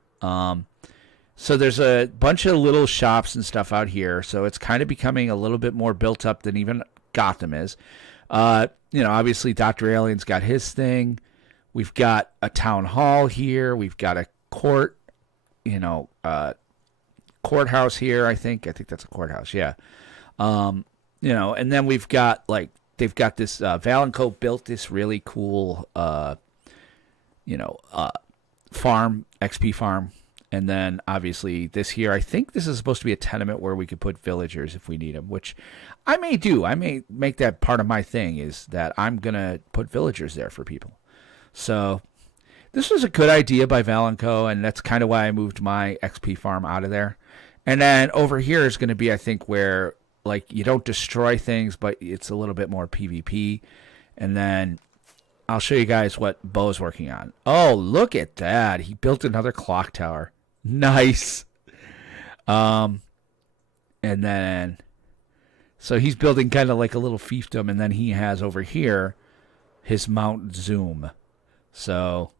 So there's a bunch of little shops and stuff out here, so it's kind of becoming a little bit more built up than even Gotham is. Obviously Dr. Alien's got his thing. We've got a town hall here. We've got a court, courthouse here, I think that's a courthouse, yeah. And then we've got they've got this Valenco built this really cool farm, XP farm, and then obviously this here, I think this is supposed to be a tenement where we could put villagers if we need them, which I may do. I may make that part of my thing, is that I'm gonna put villagers there for people. So this was a good idea by Valenco, and that's kind of why I moved my XP farm out of there. And then over here is going to be, I think, where you don't destroy things, but it's a little bit more PvP. And then I'll show you guys what Bo's working on. Oh, look at that. He built another clock tower. Nice. And then, so he's building kind of like a little fiefdom, and then he has over here his Mount Zoom. So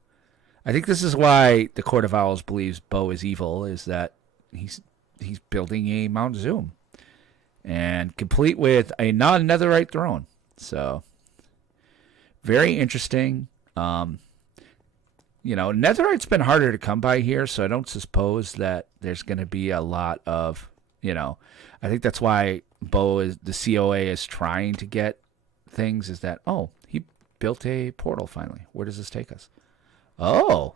I think this is why the Court of Owls believes Bo is evil, is that he's building a Mount Zoom, and complete with a non-netherite throne. So very interesting. Netherite's been harder to come by here, so I don't suppose that there's going to be a lot of, I think that's why the COA is trying to get things, is that, he built a portal finally. Where does this take us? Oh,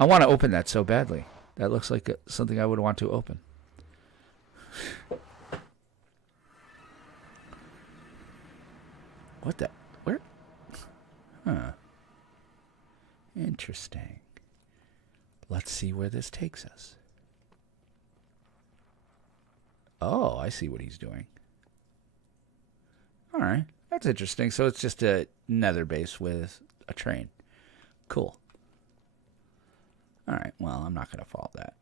I want to open that so badly. That looks like something I would want to open. What the? Where? Huh. Interesting. Let's see where this takes us. Oh, I see what he's doing. All right. That's interesting. So it's just a nether base with a train. Cool. All right, well, I'm not going to follow that.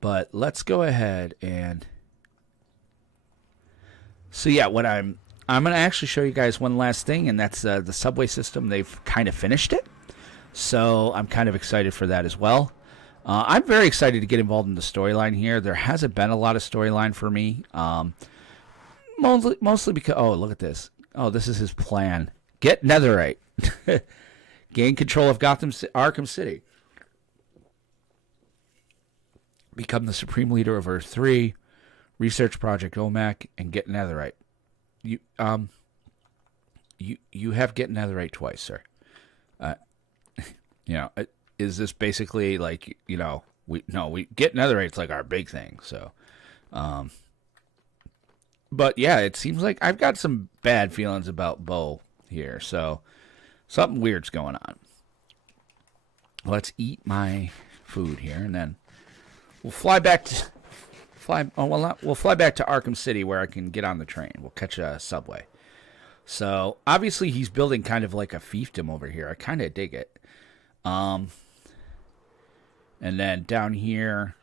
But let's go ahead and... So yeah, what I'm going to actually show you guys one last thing, and that's the subway system. They've kind of finished it. So I'm kind of excited for that as well. I'm very excited to get involved in the storyline here. There hasn't been a lot of storyline for me. Mostly because... Oh, look at this. Oh, this is his plan. Get netherite. Gain control of Arkham City. Become the supreme leader of Earth 3. Research Project OMAC and get netherite. You have get netherite twice, sir. Is this basically like, we get netherite's like our big thing. So, but yeah, it seems like I've got some bad feelings about Bo here. So something weird's going on. Let's eat my food here, and then we'll fly back to we'll fly back to Arkham City, where I can get on the train. We'll catch a subway. So obviously he's building kind of like a fiefdom over here. I kind of dig it. And then down here,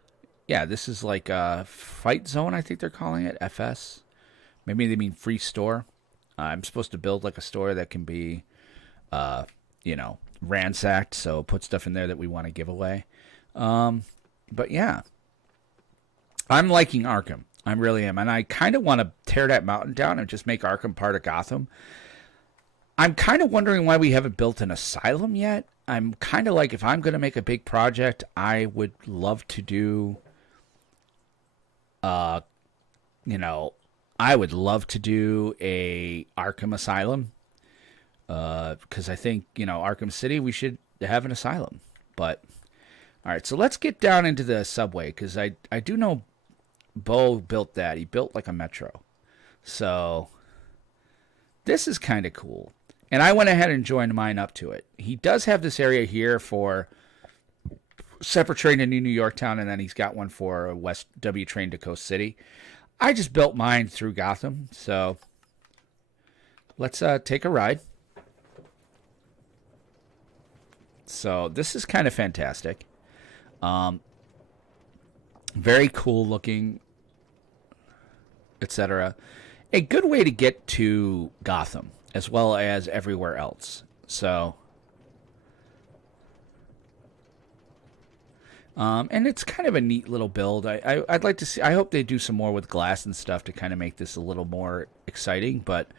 yeah, this is like a fight zone, I think they're calling it, FS. Maybe they mean free store. I'm supposed to build like a store that can be, ransacked, so put stuff in there that we want to give away. But yeah, I'm liking Arkham. I really am. And I kind of want to tear that mountain down and just make Arkham part of Gotham. I'm kind of wondering why we haven't built an asylum yet. I'm kind of like, if I'm going to make a big project, I would love to do, I would love to do a Arkham Asylum. Because I think, Arkham City, we should have an asylum. But, all right, so let's get down into the subway, because I do know Bo built that. He built like a metro. So, this is kind of cool. And I went ahead and joined mine up to it. He does have this area here for separate train to New Yorktown, and then he's got one for a West W train to Coast City. I just built mine through Gotham, so let's take a ride. So this is kind of fantastic. Very cool looking, etc. A good way to get to Gotham as well as everywhere else. So, and it's kind of a neat little build. I'd like to see. I hope they do some more with glass and stuff to kind of make this a little more exciting. But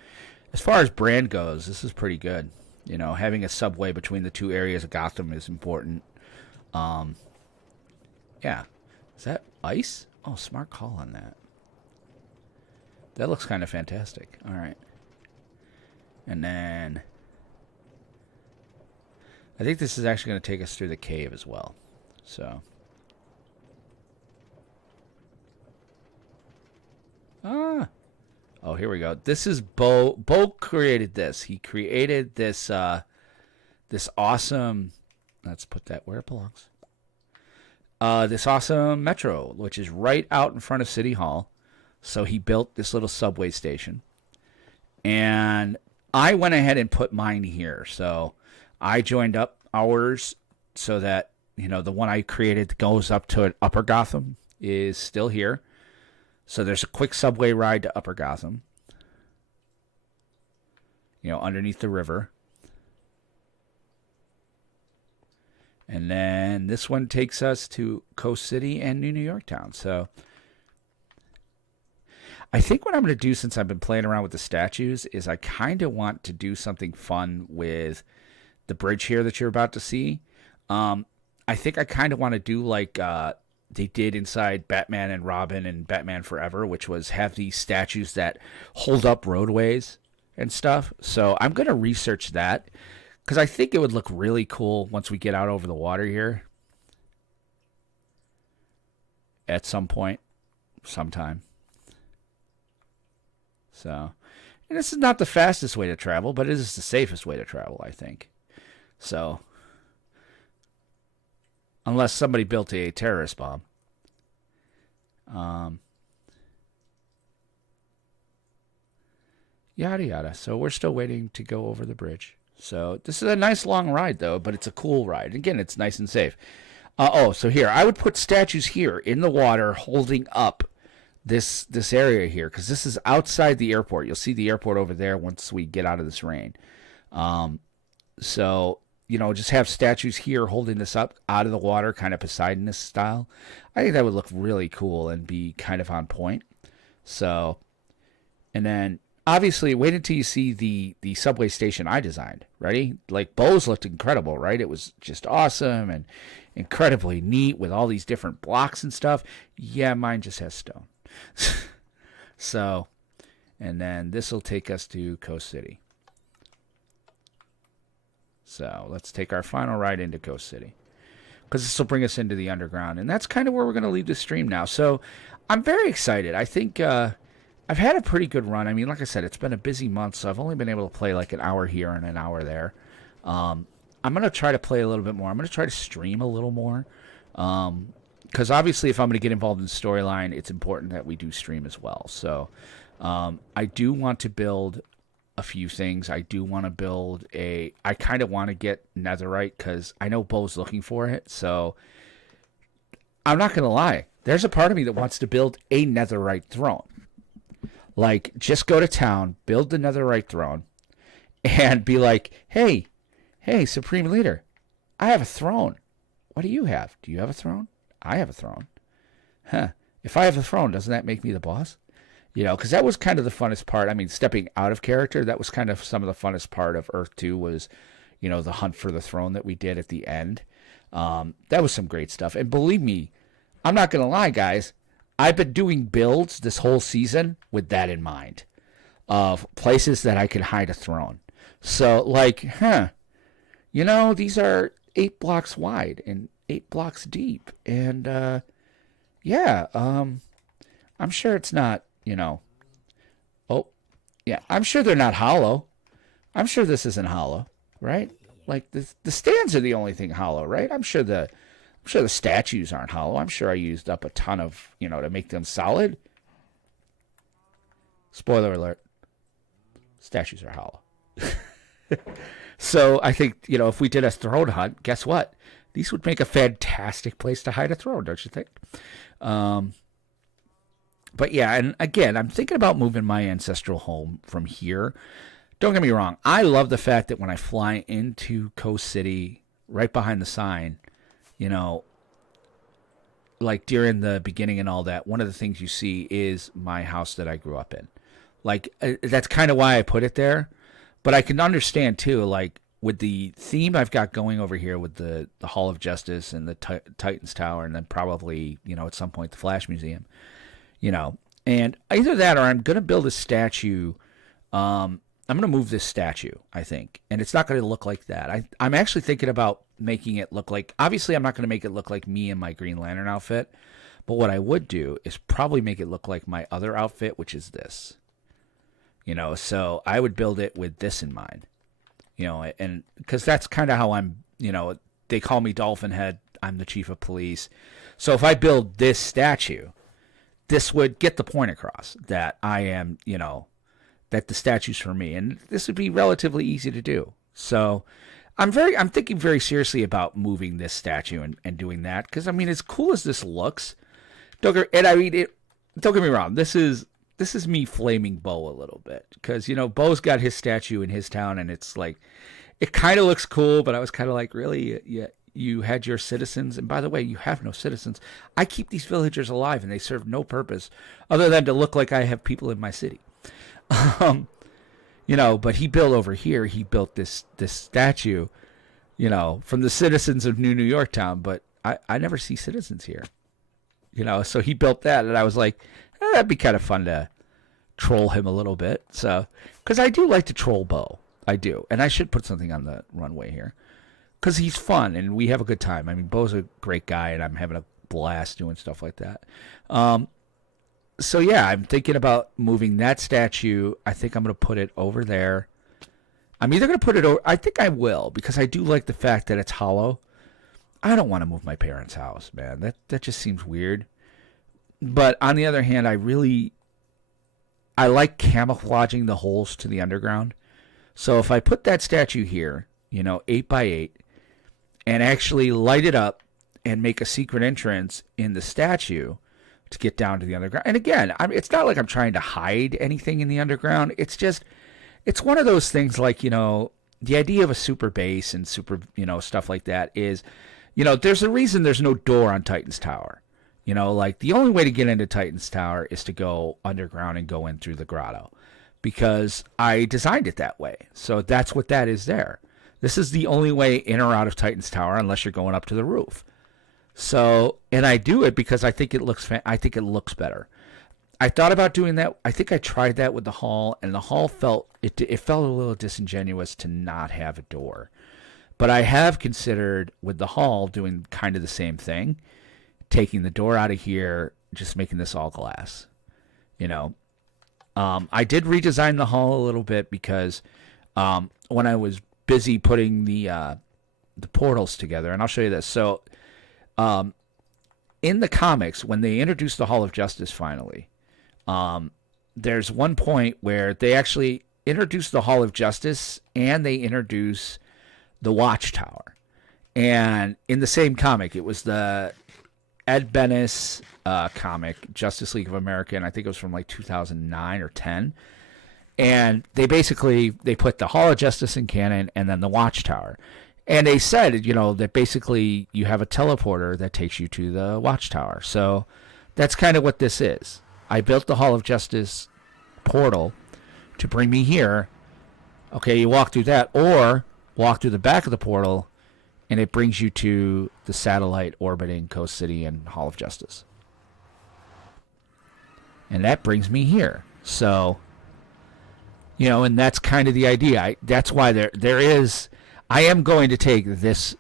as far as brand goes, this is pretty good. You know, having a subway between the two areas of Gotham is important. Yeah. Is that ice? Oh, smart call on that. That looks kind of fantastic. All right. And then I think this is actually going to take us through the cave as well. So. Oh, here we go. This is Bo. Bo created this. He created this this awesome, let's put that where it belongs. This awesome metro, which is right out in front of City Hall. So he built this little subway station. And I went ahead and put mine here. So I joined up ours so that, you know, the one I created that goes up to Upper Gotham is still here. So there's a quick subway ride to Upper Gotham. You know, underneath the river. And then this one takes us to Coast City and New Yorktown. So I think what I'm going to do, since I've been playing around with the statues, is I kind of want to do something fun with the bridge here that you're about to see. I think I kind of want to do like they did inside Batman and Robin and Batman Forever, which was have these statues that hold up roadways and stuff. So I'm going to research that, because I think it would look really cool once we get out over the water here. At some point. Sometime. So, and this is not the fastest way to travel, but it is the safest way to travel, I think. So, unless somebody built a terrorist bomb. Yada yada. So we're still waiting to go over the bridge. So this is a nice long ride, though, but it's a cool ride. Again, it's nice and safe. So here, I would put statues here in the water holding up this area here, because this is outside the airport. You'll see the airport over there once we get out of this rain. So, you know, just have statues here holding this up out of the water, kind of Poseidon style. I think that would look really cool and be kind of on point. So, and then obviously wait until you see the subway station I designed. Ready? Like Bo's looked incredible, right? It was just awesome and incredibly neat with all these different blocks and stuff. Yeah, mine just has stone. So, and then this will take us to Coast City. So let's take our final ride into Coast City, because this will bring us into the underground, and that's kind of where we're going to leave the stream now. So I'm very excited. I think I've had a pretty good run. I mean, like I said, it's been a busy month, so I've only been able to play like an hour here and an hour there. I'm going to try to play a little bit more. I'm going to try to stream a little more. Because obviously if I'm going to get involved in the storyline, it's important that we do stream as well. So I do want to build a few things. I do want to build I kind of want to get netherite, because I know Bo's looking for it. So I'm not going to lie. There's a part of me that wants to build a netherite throne. Like, just go to town, build the netherite throne, and be like, hey, Supreme Leader, I have a throne. What do you have? Do you have a throne? I have a throne. Huh. If I have a throne, doesn't that make me the boss? You know, because that was kind of the funnest part. I mean, stepping out of character, that was kind of some of the funnest part of Earth 2 was, you know, the hunt for the throne that we did at the end. That was some great stuff. And believe me, I'm not going to lie, guys. I've been doing builds this whole season with that in mind, of places that I could hide a throne. So, like, you know, these are 8 blocks wide and 8 blocks deep. And, I'm sure it's not, you know. Oh, yeah, I'm sure they're not hollow. I'm sure this isn't hollow, right? Like, the stands are the only thing hollow, right? I'm sure sure the statues aren't hollow. I'm sure I used up a ton of, to make them solid. Spoiler alert, statues are hollow. So I think, if we did a throne hunt, guess what? These would make a fantastic place to hide a throne, don't you think? But yeah, and again, I'm thinking about moving my ancestral home from here. Don't get me wrong. I love the fact that when I fly into Coast City, right behind the sign, like during the beginning and all that, one of the things you see is my house that I grew up in. Like, that's kind of why I put it there. But I can understand, too, like, with the theme I've got going over here with the Hall of Justice and the Titans Tower, and then probably, at some point the Flash Museum, and either that or I'm going to build a statue. I'm going to move this statue, I think, and it's not going to look like that. I'm actually thinking about making it look like, obviously I'm not going to make it look like me in my Green Lantern outfit, but what I would do is probably make it look like my other outfit, which is this. So I would build it with this in mind, and because that's kind of how I'm, they call me Dolphin Head. I'm the chief of police. So if I build this statue, this would get the point across that I am, that the statue's for me. And this would be relatively easy to do. So I'm thinking very seriously about moving this statue and doing that. Because, as cool as this looks, don't get me wrong, this is me flaming Bo a little bit. Because, Bo's got his statue in his town, and it's like, it kind of looks cool, but I was kind of like, really? Yeah. You had your citizens, and by the way, you have no citizens. I keep these villagers alive, and they serve no purpose other than to look like I have people in my city. But he built over here. He built this statue, from the citizens of New York Town. But I never see citizens here, So he built that, and I was like, that'd be kind of fun to troll him a little bit. So, because I do like to troll Bo, I do, and I should put something on the runway here. Because he's fun, and we have a good time. Bo's a great guy, and I'm having a blast doing stuff like that. So, yeah, I'm thinking about moving that statue. I think I'm going to put it over there. I'm either going to put it over... I think I will, because I do like the fact that it's hollow. I don't want to move my parents' house, man. That just seems weird. But on the other hand, I like camouflaging the holes to the underground. So if I put that statue here, 8 by 8, and actually light it up and make a secret entrance in the statue to get down to the underground. And again, it's not like I'm trying to hide anything in the underground. It's just, it's one of those things like, the idea of a super base and super, stuff like that is, there's a reason there's no door on Titan's Tower. Like the only way to get into Titan's Tower is to go underground and go in through the grotto, because I designed it that way. So that's what that is there. This is the only way in or out of Titan's Tower unless you're going up to the roof. So, and I do it because I think it looks better. I thought about doing that. I think I tried that with the hall, and the hall felt a little disingenuous to not have a door. But I have considered with the hall doing kind of the same thing, taking the door out of here, just making this all glass. I did redesign the hall a little bit because when I was busy putting the portals together, and I'll show you this. So, in the comics, when they introduced the Hall of Justice finally, there's one point where they actually introduce the Hall of Justice and they introduce the Watchtower. And in the same comic, it was the Ed Benes comic, Justice League of America, and I think it was from like 2009 or 10. And they put the Hall of Justice in canon and then the Watchtower. And they said, that basically you have a teleporter that takes you to the Watchtower. So that's kind of what this is. I built the Hall of Justice portal to bring me here. Okay, you walk through that, or walk through the back of the portal, and it brings you to the satellite orbiting Coast City and Hall of Justice. And that brings me here. So... and that's kind of the idea. That's why there is... I am going to take this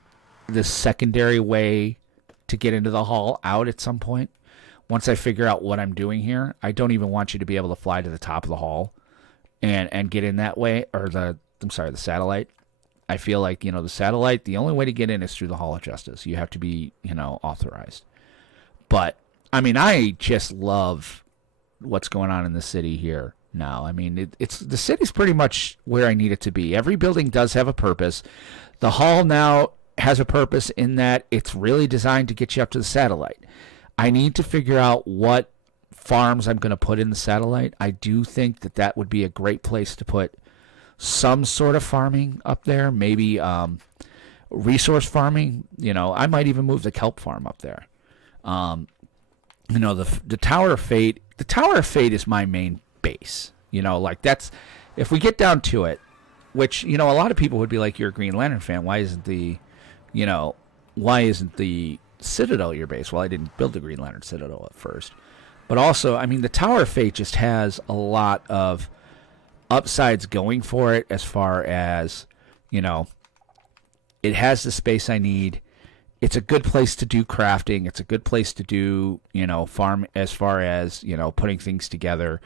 secondary way to get into the hall out at some point. Once I figure out what I'm doing here, I don't even want you to be able to fly to the top of the hall and get in that way, or the satellite. I feel like, the satellite, the only way to get in is through the Hall of Justice. You have to be, authorized. But, I mean, I just love what's going on in the city here now. I mean, it's the city's pretty much where I need it to be. Every building does have a purpose. The hall now has a purpose in that it's really designed to get you up to the satellite. I need to figure out what farms I'm going to put in the satellite. I do think that would be a great place to put some sort of farming up there, maybe resource farming. I might even move the kelp farm up there. The Tower of Fate. The Tower of Fate is my main base. That's, if we get down to it, which a lot of people would be like, you're a Green Lantern fan. Why isn't the Citadel your base? Well, I didn't build the Green Lantern Citadel at first, but also, I mean, the Tower of Fate just has a lot of upsides going for it as far as, it has the space I need. It's a good place to do crafting. It's a good place to do, farm as far as, putting things together,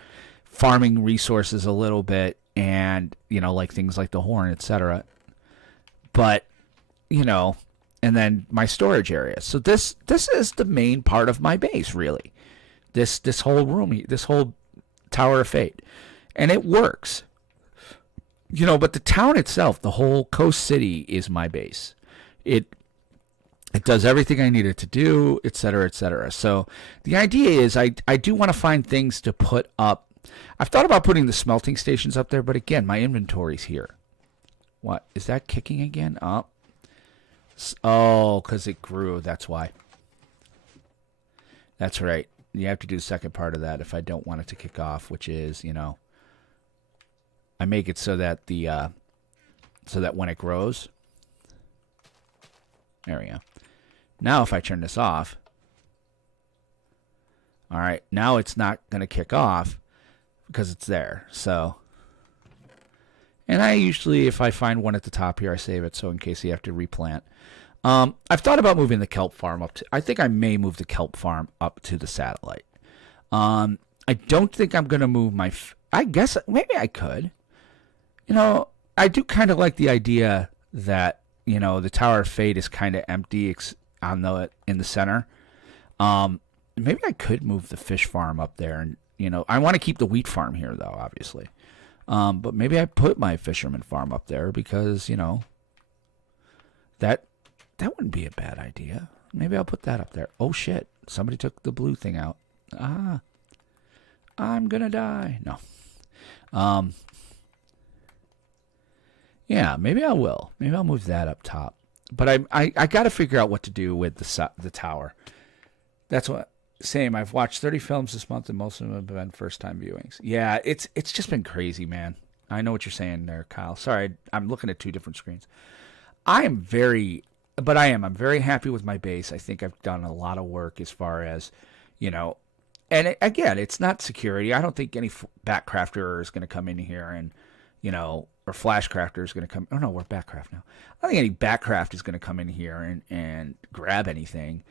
farming resources a little bit, and, like things like the horn, etc. But, and then my storage area. So this is the main part of my base, really. This whole room, this whole Tower of Fate. And it works. But the town itself, the whole coast city is my base. It does everything I need it to do, et cetera, et cetera. So the idea is I do want to find things to put up. I've thought about putting the smelting stations up there, but again, my inventory's here. What? Is that kicking again? Oh, because it grew. That's why. That's right. You have to do the second part of that if I don't want it to kick off, which is, I make it so that so that when it grows, there we go. Now if I turn this off, all right, now it's not going to kick off because it's there. So, and I usually, if I find one at the top here, I save it so in case you have to replant. I've thought about moving the kelp farm up to, I think I may move the kelp farm up to the satellite. I don't think I'm going to move I guess maybe I could. I do kind of like the idea that, the Tower of Fate is kind of empty in the center. Maybe I could move the fish farm up there, and I want to keep the wheat farm here though, obviously. But maybe I put my fisherman farm up there because that wouldn't be a bad idea. Maybe I'll put that up there. Oh shit! Somebody took the blue thing out. I'm gonna die. No. Yeah, maybe I will. Maybe I'll move that up top. But I got to figure out what to do with the tower. That's what. Same. I've watched 30 films this month, and most of them have been first-time viewings. Yeah, it's just been crazy, man. I know what you're saying there, Kyle. Sorry, I'm looking at two different screens. I'm very happy with my base. I think I've done a lot of work as far as, and again, it's not security. I don't think any backcrafter is going to come in here and, or flashcrafter is going to come. Oh no, we're backcraft now. I don't think any backcraft is going to come in here and grab anything.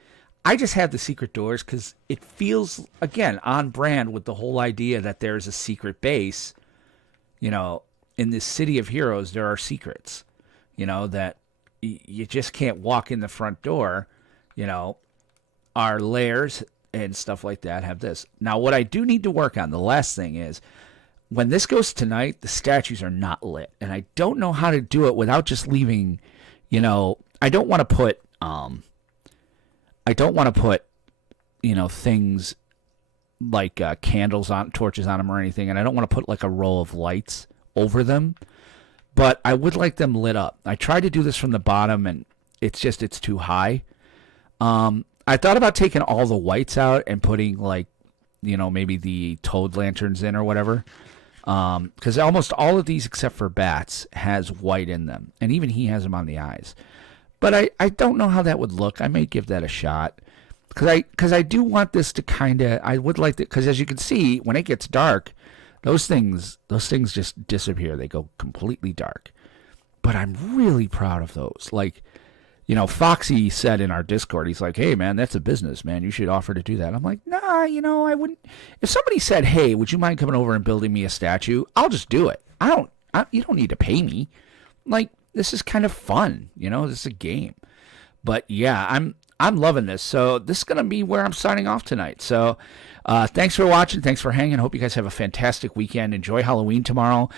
I just have the secret doors because it feels, again, on brand with the whole idea that there's a secret base. In this city of heroes, there are secrets, that you just can't walk in the front door. Our lairs and stuff like that have this. Now, what I do need to work on, the last thing is, when this goes tonight, the statues are not lit. And I don't know how to do it without just leaving, I don't want to put, things like candles on, torches on them or anything. And I don't want to put like a row of lights over them. But I would like them lit up. I tried to do this from the bottom, and it's too high. I thought about taking all the whites out and putting maybe the toad lanterns in or whatever. Because almost all of these, except for Bats, has white in them. And even he has them on the eyes. But I don't know how that would look. I may give that a shot. Because I do want this to kind of, I would like to, because as you can see, when it gets dark, those things just disappear. They go completely dark. But I'm really proud of those. Foxy said in our Discord, he's like, hey, man, that's a business, man. You should offer to do that. I'm like, nah, I wouldn't. If somebody said, hey, would you mind coming over and building me a statue? I'll just do it. You don't need to pay me. this is kind of fun. This is a game. But yeah, I'm loving this. So this is gonna be where I'm signing off tonight. So thanks for watching. Thanks for hanging. Hope you guys have a fantastic weekend. Enjoy Halloween tomorrow.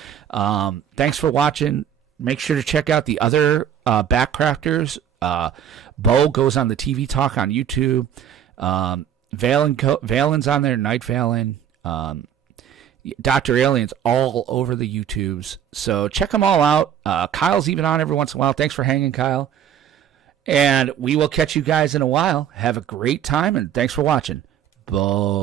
Thanks for watching. Make sure to check out the other Backcrafters. Bo goes on the TV Talk on YouTube. Valen's on there. Night Valen. Dr. Alien's all over the YouTubes. So check them all out. Kyle's even on every once in a while. Thanks for hanging, Kyle. And we will catch you guys in a while. Have a great time, and thanks for watching. Bye.